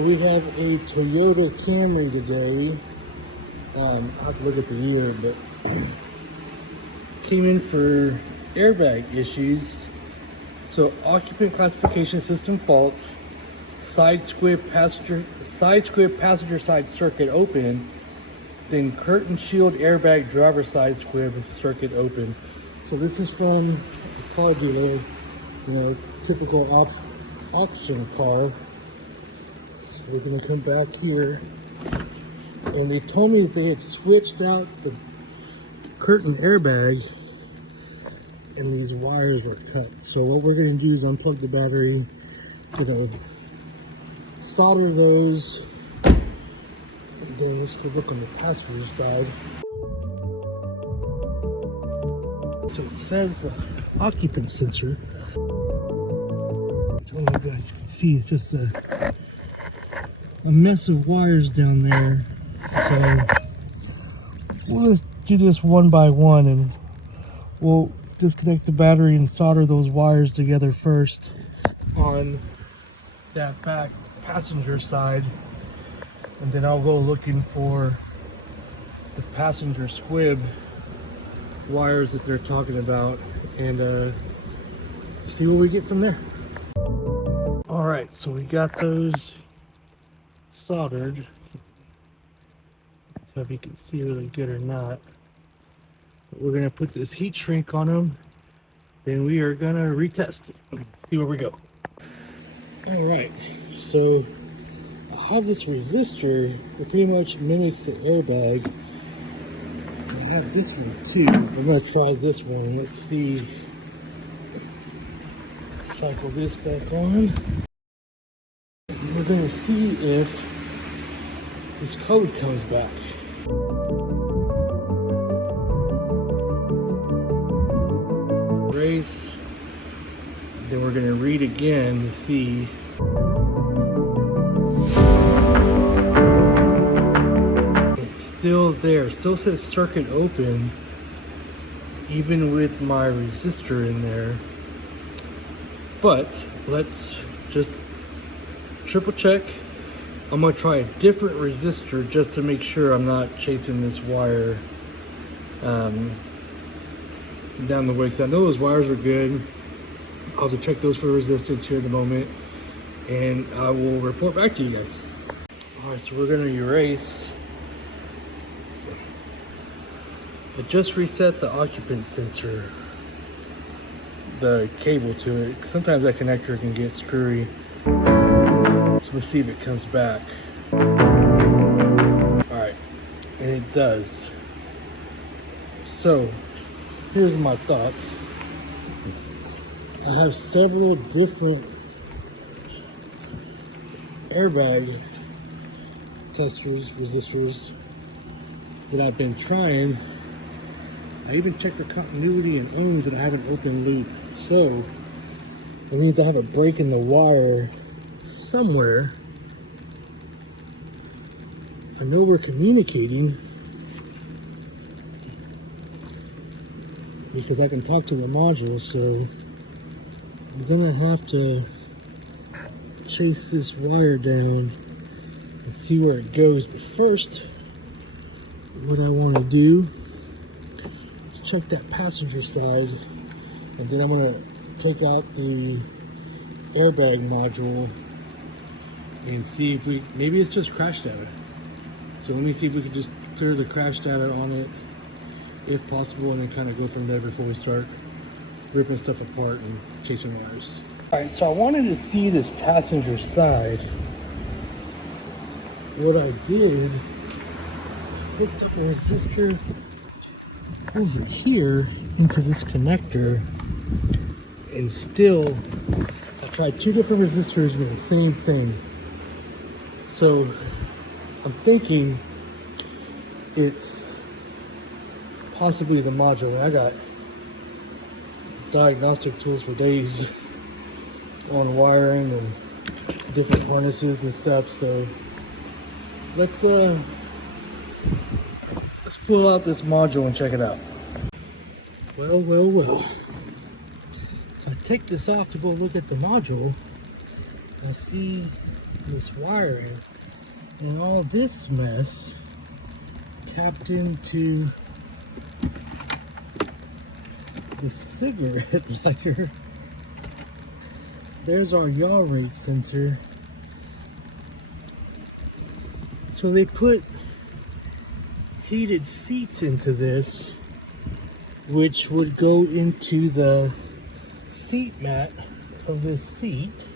So we have a Toyota Camry today. I'll have to look at the year, but came in for airbag issues. So occupant classification system fault, side squib passenger side circuit open, then curtain shield airbag driver side squib circuit open. So this is from a car dealer, typical auction car. So we're gonna come back here, and they told me that they had switched out the curtain airbag and these wires were cut. So what we're going to do is unplug the battery, solder those, and then let's go look on the passenger side. So it says occupant sensor. I don't know if you guys can see, it's just a mess of wires down there. So we'll just do this one by one, and we'll disconnect the battery and solder those wires together first on that back passenger side, and then I'll go looking for the passenger squib wires that they're talking about and see what we get from there. All right, so we got those soldered. So if you can see really good or not. We're gonna put this heat shrink on them, then we are gonna retest it. See where we go. All right, so I have this resistor that pretty much mimics the airbag. I have this one too. I'm gonna try this one. Let's see. Cycle this back on. We're gonna see if this code comes back. Race. Then we're going to read again to see. It's still there. Still says circuit open, even with my resistor in there. But let's just triple check. I'm going to try a different resistor just to make sure I'm not chasing this wire down the way, because I know those wires are good. I'll have to check those for resistance here in a moment, and I will report back to you guys. All right, so we're going to erase. I just reset the occupant sensor, the cable to it. Sometimes that connector can get screwy. So we'll see if it comes back. All right, and it does. So here's my thoughts. I have several different airbag testers, resistors that I've been trying. I even checked for continuity and ohms, and I have an open loop. So it means I have a break in the wire somewhere. I know we're communicating because I can talk to the module, so I'm gonna have to chase this wire down and see where it goes. But first, what I want to do is check that passenger side, and then I'm gonna take out the airbag module and see if maybe it's just crash data. So let me see if we can just clear the crash data on it, if possible, and then kind of go from there before we start ripping stuff apart and chasing wires. All right, so I wanted to see this passenger side. What I did is hooked up a resistor over here into this connector, and still I tried two different resistors and the same thing. So I'm thinking it's possibly the module. I got diagnostic tools for days on wiring and different harnesses and stuff. So let's pull out this module and check it out. Well. So I take this off to go look at the module. I see this wiring, and all this mess tapped into the cigarette lighter. There's our yaw rate sensor. So they put heated seats into this, which would go into the seat mat of this seat.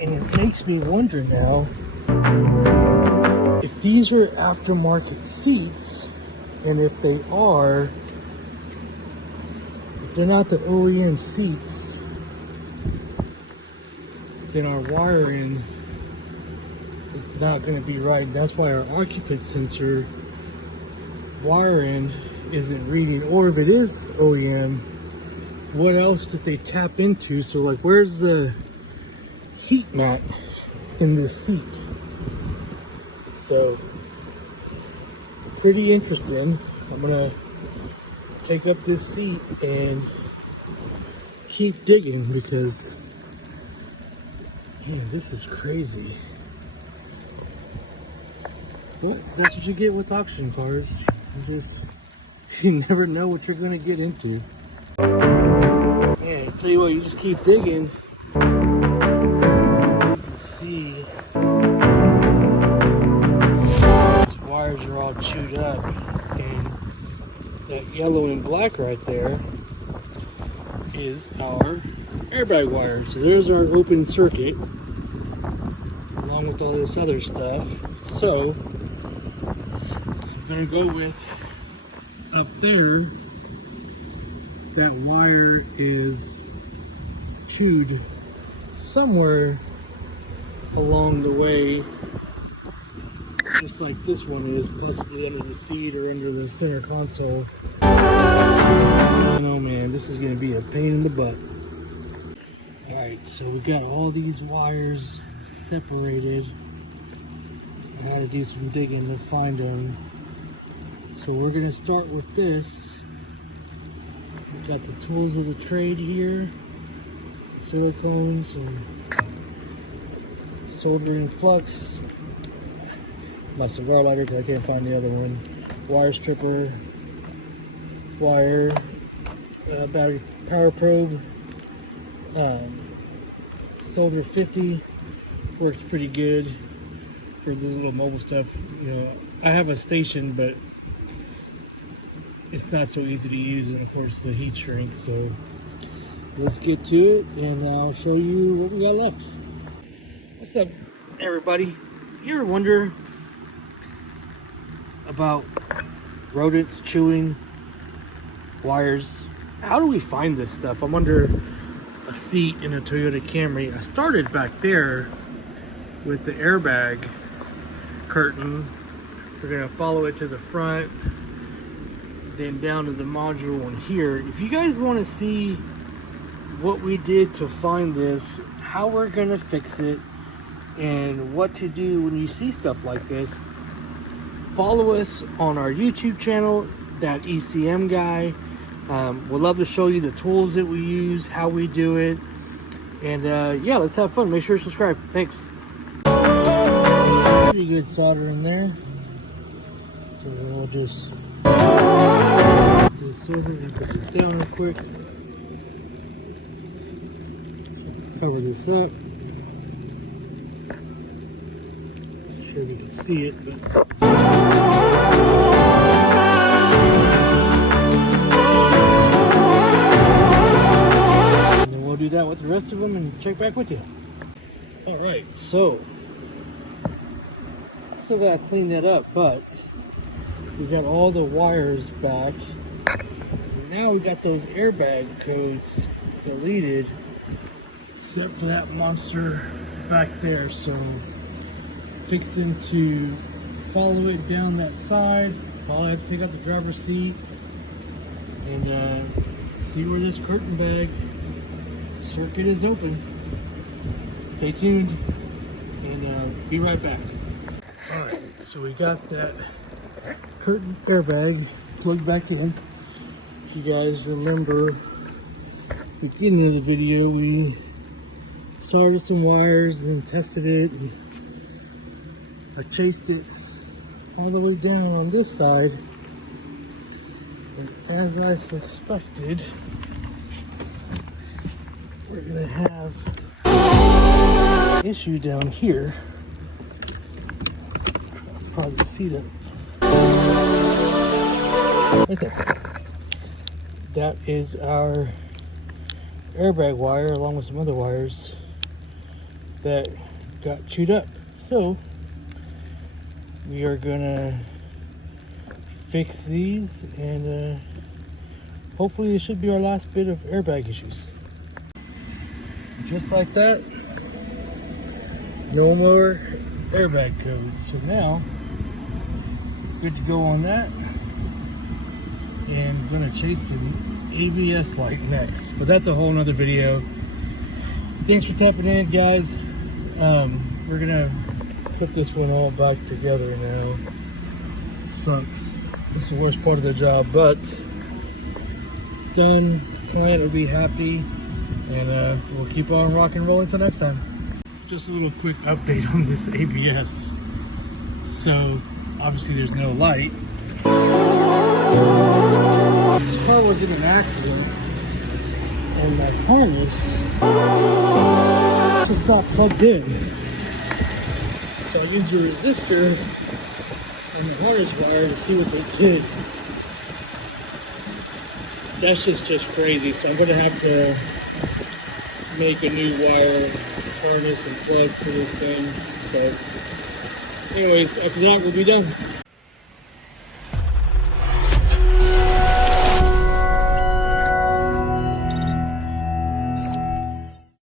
And it makes me wonder now, if these are aftermarket seats, and if they are, if they're not the OEM seats, then our wiring is not going to be right. And that's why our occupant sensor wiring isn't reading. Or if it is OEM, what else did they tap into? So like, where's the heat mat in this seat? So pretty interesting. I'm gonna take up this seat and keep digging, because man, this is crazy. But that's what you get with auction cars. You never know what you're gonna get into. Man, I tell you what, you just keep digging. You can see these wires are all chewed up, and that yellow and black right there is our airbag wire. So there's our open circuit, along with all this other stuff. So I'm gonna go with, up there, that wire is chewed somewhere along the way, just like this one is, possibly under the seat or under the center console. You know, man, this is gonna be a pain in the butt. Alright, so we got all these wires separated. I had to do some digging to find them. So we're gonna start with this. We got the tools of the trade here. Some silicone, some soldering flux, my cigar lighter because I can't find the other one, wire stripper, wire, battery power probe, solder 50 works pretty good for the little mobile stuff. You know, I have a station, but it's not so easy to use, and of course the heat shrink. So let's get to it, and I'll show you what we got left. What's up, everybody? You ever wonder about rodents chewing wires? How do we find this stuff? I'm under a seat in a Toyota Camry. I started back there with the airbag curtain. We're gonna follow it to the front, then down to the module in here. If you guys want to see what we did to find this, how we're gonna fix it, and what to do when you see stuff like this, follow us on our YouTube channel, that ECM guy. We'd love to show you the tools that we use, how we do it, and yeah, let's have fun. Make sure to subscribe. Thanks. Pretty good solder in there. So we'll just put this over and put this down real quick. Cover this up. Not sure we can see it, but do that with the rest of them and check back with you. All right, so I still gotta clean that up, but we got all the wires back. Now we got those airbag codes deleted, except for that monster back there. So fixing to follow it down that side. I'll have to take out the driver's seat and see where this curtain bag circuit is open. Stay tuned, and be right back. Alright, so we got that curtain airbag plugged back in. If you guys remember, beginning of the video, we soldered some wires and then tested it. And I chased it all the way down on this side. And as I suspected, we're gonna have an issue down here. Probably see that right there. That is our airbag wire along with some other wires that got chewed up. So we are gonna fix these, and hopefully this should be our last bit of airbag issues. Just like that, no more airbag codes. So now, good to go on that. And I'm gonna chase an ABS light next, but that's a whole nother video. Thanks for tapping in, guys. We're gonna put this one all back together now. Sucks. This is the worst part of the job, but it's done. Client will be happy, and we'll keep on rock and roll until next time. Just a little quick update on this ABS. So obviously there's no light. This car was in an accident, and my harness just got plugged in. So I used a resistor and the harness wire to see what they did. That's just crazy. So I'm gonna have to make a new wire harness and plug for this thing. So anyways, after that we'll be done.